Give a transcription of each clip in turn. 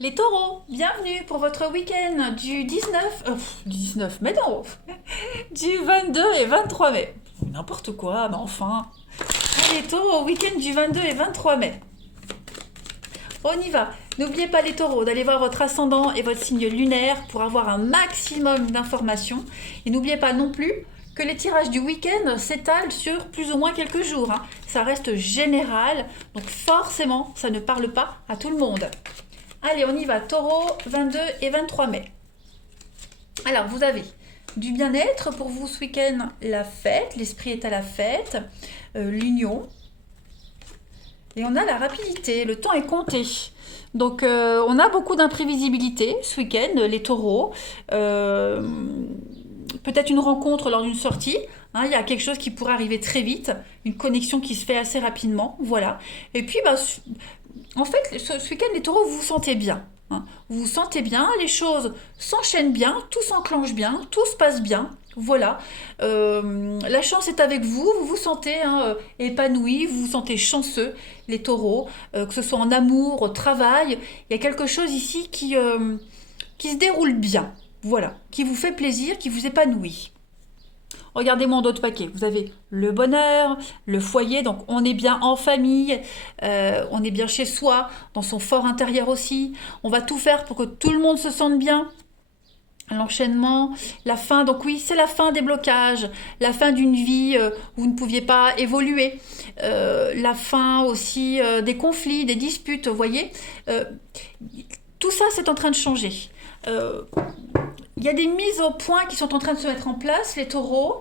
Les taureaux, bienvenue pour votre week-end du 19, du 19, mais non, du 22 et 23 mai. N'importe quoi, mais enfin. Allez, taureaux, week-end du 22 et 23 mai. On y va. N'oubliez pas les taureaux d'aller voir votre ascendant et votre signe lunaire pour avoir un maximum d'informations. Et n'oubliez pas non plus que les tirages du week-end s'étalent sur plus ou moins quelques jours, hein. Ça reste général, donc forcément, ça ne parle pas à tout le monde. Allez, on y va. Taureau, 22 et 23 mai. Alors, vous avez du bien-être pour vous ce week-end, la fête, l'esprit est à la fête, l'union. Et on a la rapidité, le temps est compté. Donc, on a beaucoup d'imprévisibilité ce week-end, les taureaux. Euh, Peut-être une rencontre lors d'une sortie. Hein, il y a quelque chose qui pourrait arriver très vite, une connexion qui se fait assez rapidement. Voilà. Et puis, bah, en fait, ce week-end, les taureaux, vous vous sentez bien. Hein. Vous vous sentez bien, les choses s'enchaînent bien, tout s'enclenche bien, tout se passe bien. Voilà. La chance est avec vous, vous vous sentez épanoui, vous vous sentez chanceux, les taureaux, que ce soit en amour, au travail. Il y a quelque chose ici qui se déroule bien. Voilà. Qui vous fait plaisir, qui vous épanouit. Regardez-moi en d'autres paquets. Vous avez le bonheur, le foyer, donc on est bien en famille, on est bien chez soi, dans son fort intérieur aussi. On va tout faire pour que tout le monde se sente bien. L'enchaînement, la fin, donc oui, c'est la fin des blocages, la fin d'une vie où vous ne pouviez pas évoluer, la fin aussi des conflits, des disputes, vous voyez. Euh, tout ça, c'est en train de changer. Euh, il y a des mises au point qui sont en train de se mettre en place, les taureaux,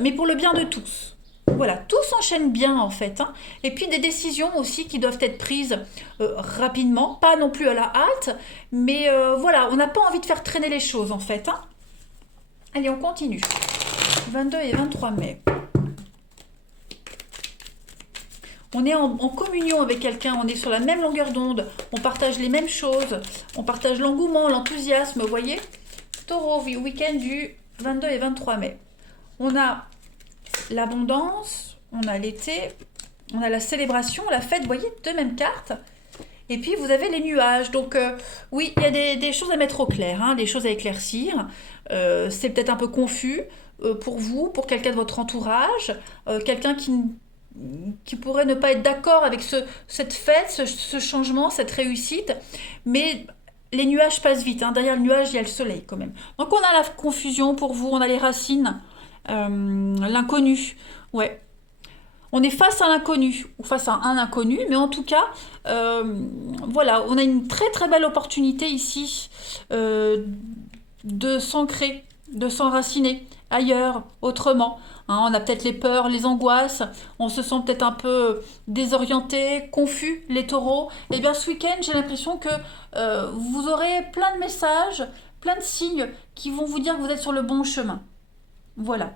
mais pour le bien de tous. Voilà, tout s'enchaîne bien en fait, hein. Et puis des décisions aussi qui doivent être prises rapidement, pas non plus à la hâte, mais voilà, on n'a pas envie de faire traîner les choses en fait, hein. Allez, on continue. 22 et 23 mai. On est en communion avec quelqu'un, on est sur la même longueur d'onde, on partage les mêmes choses, on partage l'engouement, l'enthousiasme, vous voyez. Taureau, week-end du 22 et 23 mai. On a l'abondance, on a l'été, on a la célébration, la fête, vous voyez, deux mêmes cartes. Et puis vous avez les nuages. Donc oui, il y a des choses à mettre au clair, hein, des choses à éclaircir. C'est peut-être un peu confus pour vous, pour quelqu'un de votre entourage, quelqu'un qui pourrait ne pas être d'accord avec cette fête, ce changement, cette réussite. Mais les nuages passent vite, hein. Derrière le nuage, il y a le soleil quand même. Donc on a la confusion pour vous, on a les racines, l'inconnu. Ouais. On est face à l'inconnu, ou face à un inconnu, mais en tout cas, voilà, on a une très très belle opportunité ici de s'ancrer, de s'enraciner ailleurs, autrement. Hein, on a peut-être les peurs, les angoisses, on se sent peut-être un peu désorienté, confus, les taureaux. Et bien ce week-end, j'ai l'impression que vous aurez plein de messages, plein de signes qui vont vous dire que vous êtes sur le bon chemin. Voilà.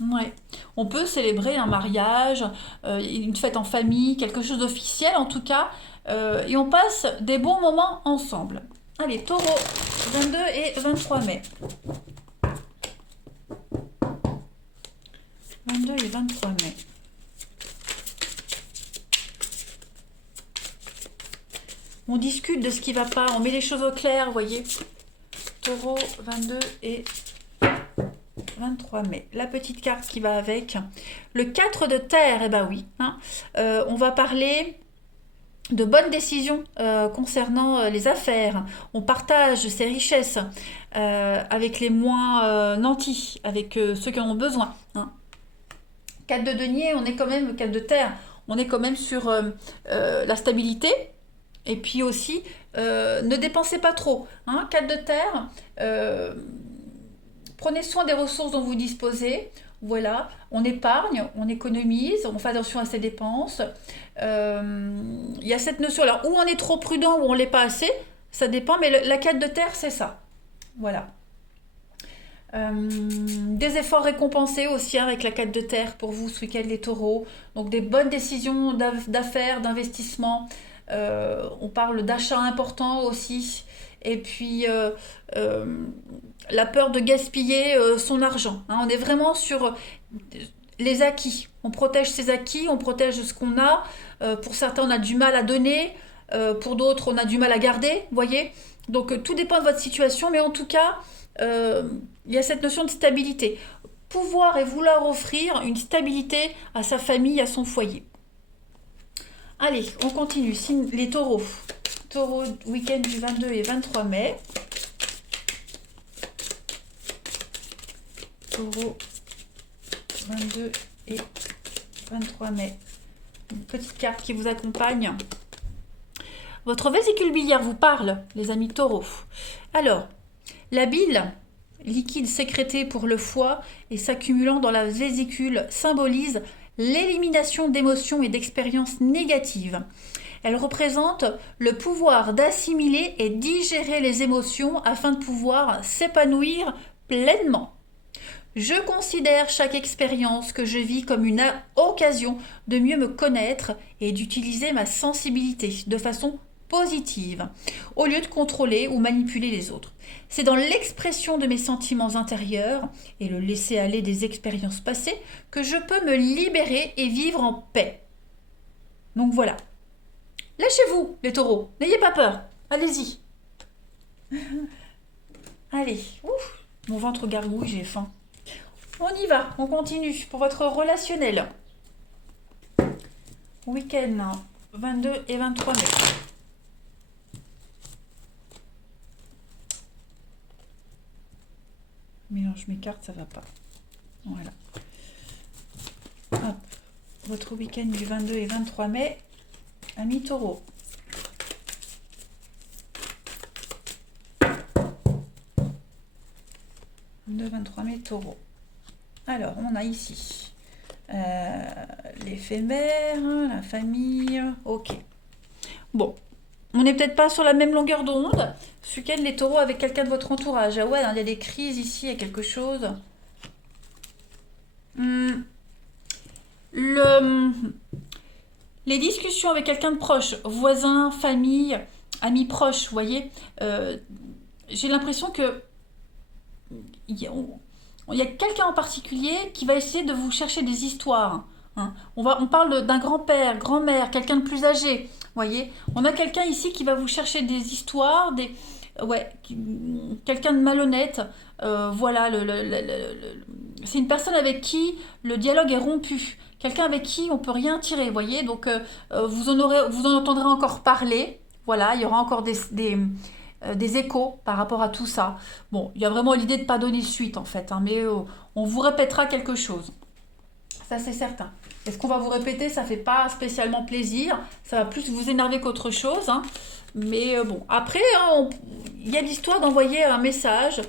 Ouais. On peut célébrer un mariage, une fête en famille, quelque chose d'officiel en tout cas, et on passe des bons moments ensemble. Allez, taureau, 22 et 23 mai. 22 et 23 mai. On discute de ce qui va pas, on met les choses au clair, vous voyez. Taureau, 22 et 23 mai. La petite carte qui va avec. Le 4 de terre, eh ben oui, hein. On va parler de bonnes décisions concernant les affaires. On partage ses richesses avec les moins nantis, avec ceux qui en ont besoin, hein. 4 de denier, on est quand même, 4 de terre, on est quand même sur la stabilité. Et puis aussi, ne dépensez pas trop, hein. 4 de terre, prenez soin des ressources dont vous disposez. Voilà, on épargne, on économise, on fait attention à ses dépenses. Il y a cette notion, alors où on est trop prudent, ou on l'est pas assez, ça dépend, mais la quête de terre, c'est ça. Voilà. Des efforts récompensés aussi, hein, avec la quête de terre pour vous ce week-end les taureaux. Donc des bonnes décisions d'affaires, d'investissement. On parle d'achats importants aussi. Et puis euh, la peur de gaspiller son argent, hein. On est vraiment sur les acquis. On protège ses acquis, on protège ce qu'on a. Pour certains, on a du mal à donner. Pour d'autres, on a du mal à garder, vous voyez. Donc, tout dépend de votre situation. Mais en tout cas, il y a cette notion de stabilité. Pouvoir et vouloir offrir une stabilité à sa famille, à son foyer. Allez, on continue. Les taureaux. Taureau, week-end du 22 et 23 mai. Taureau, 22 et 23 mai. Une petite carte qui vous accompagne. Votre vésicule biliaire vous parle, les amis taureaux. Alors, la bile, liquide sécrété pour le foie et s'accumulant dans la vésicule, symbolise l'élimination d'émotions et d'expériences négatives. Elle représente le pouvoir d'assimiler et digérer les émotions afin de pouvoir s'épanouir pleinement. Je considère chaque expérience que je vis comme une occasion de mieux me connaître et d'utiliser ma sensibilité de façon positive, au lieu de contrôler ou manipuler les autres. C'est dans l'expression de mes sentiments intérieurs et le laisser aller des expériences passées que je peux me libérer et vivre en paix. Donc voilà. Lâchez-vous, les taureaux. N'ayez pas peur. Allez-y. Allez. Ouf, mon ventre gargouille, j'ai faim. On y va. On continue pour votre relationnel. Week-end 22 et 23 mai. Mélange mes cartes, ça va pas. Voilà. Hop. Votre week-end du 22 et 23 mai. Amis taureau. Le 23 mai taureau. Alors, on a ici l'éphémère, la famille. Ok. Bon. On n'est peut-être pas sur la même longueur d'onde. Ce week-end, les taureaux avec quelqu'un de votre entourage. Ah ouais, il y a des crises ici, il y a quelque chose. Les discussions avec quelqu'un de proche, voisin, famille, amis proches, vous voyez, j'ai l'impression que il y a quelqu'un en particulier qui va essayer de vous chercher des histoires. Hein. On parle d'un grand-père, grand-mère, quelqu'un de plus âgé. Voyez, on a quelqu'un ici qui va vous chercher des histoires, quelqu'un de malhonnête. Voilà, c'est une personne avec qui le dialogue est rompu. Quelqu'un avec qui on peut rien tirer, voyez. Donc, vous en entendrez encore parler. Voilà, il y aura encore des échos par rapport à tout ça. Bon, il y a vraiment l'idée de ne pas donner suite, en fait. Hein, mais on vous répétera quelque chose. Ça, c'est certain. Et ce qu'on va vous répéter, ça ne fait pas spécialement plaisir. Ça va plus vous énerver qu'autre chose. Hein. Mais bon, après, hein, il y a l'histoire d'envoyer un message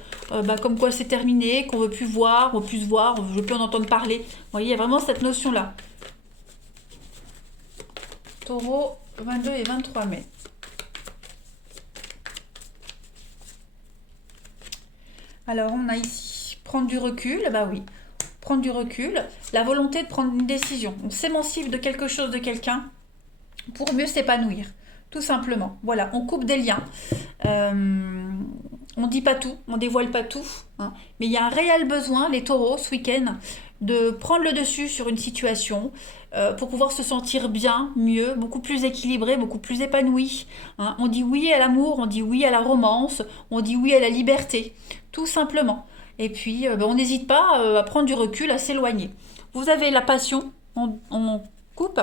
comme quoi c'est terminé, qu'on ne veut plus voir, on veut plus se voir, on ne veut plus en entendre parler. Vous voyez, il y a vraiment cette notion-là. Taureau, 22 et 23 mai. Alors, on a ici prendre du recul. Bah oui, prendre du recul. La volonté de prendre une décision. On s'émancipe de quelque chose, de quelqu'un, pour mieux s'épanouir. Tout simplement. Voilà, on coupe des liens. On dit pas tout, on dévoile pas tout. Hein. Mais il y a un réel besoin, les taureaux, ce week-end, de prendre le dessus sur une situation pour pouvoir se sentir bien, mieux, beaucoup plus équilibré, beaucoup plus épanoui. Hein. On dit oui à l'amour, on dit oui à la romance, on dit oui à la liberté. Tout simplement. Et puis, on n'hésite pas à prendre du recul, à s'éloigner. Vous avez la passion, on coupe,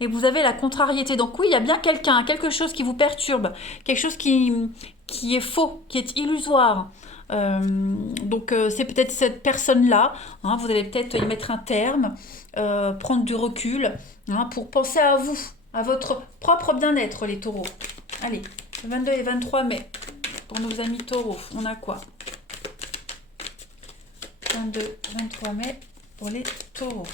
et vous avez la contrariété. Donc oui, il y a bien quelque chose qui vous perturbe, quelque chose qui est faux, qui est illusoire. Donc c'est peut-être cette personne-là. Hein, vous allez peut-être y mettre un terme, prendre du recul, hein, pour penser à vous, à votre propre bien-être, les taureaux. Allez, 22 et 23 mai, pour nos amis taureaux, on a quoi ? 22, 23 mai pour les taureaux.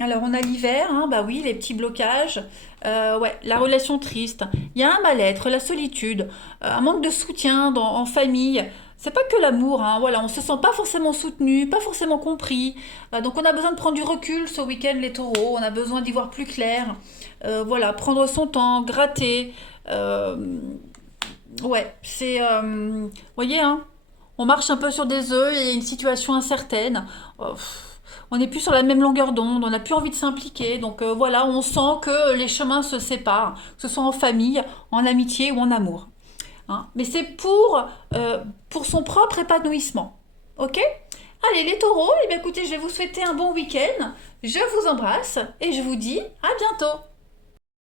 Alors on a l'hiver, hein, bah oui, les petits blocages, la relation triste, il y a un mal-être, la solitude, un manque de soutien en famille. C'est pas que l'amour, hein, voilà, on se sent pas forcément soutenu, pas forcément compris. Donc on a besoin de prendre du recul ce week-end, les taureaux, on a besoin d'y voir plus clair. Voilà, prendre son temps, gratter, Ouais, vous voyez, hein, on marche un peu sur des œufs, il y a une situation incertaine. On n'est plus sur la même longueur d'onde, on n'a plus envie de s'impliquer. Donc voilà, on sent que les chemins se séparent, que ce soit en famille, en amitié ou en amour. Hein. Mais c'est pour son propre épanouissement. Ok? Allez, les taureaux, eh bien, écoutez, je vais vous souhaiter un bon week-end. Je vous embrasse et je vous dis à bientôt.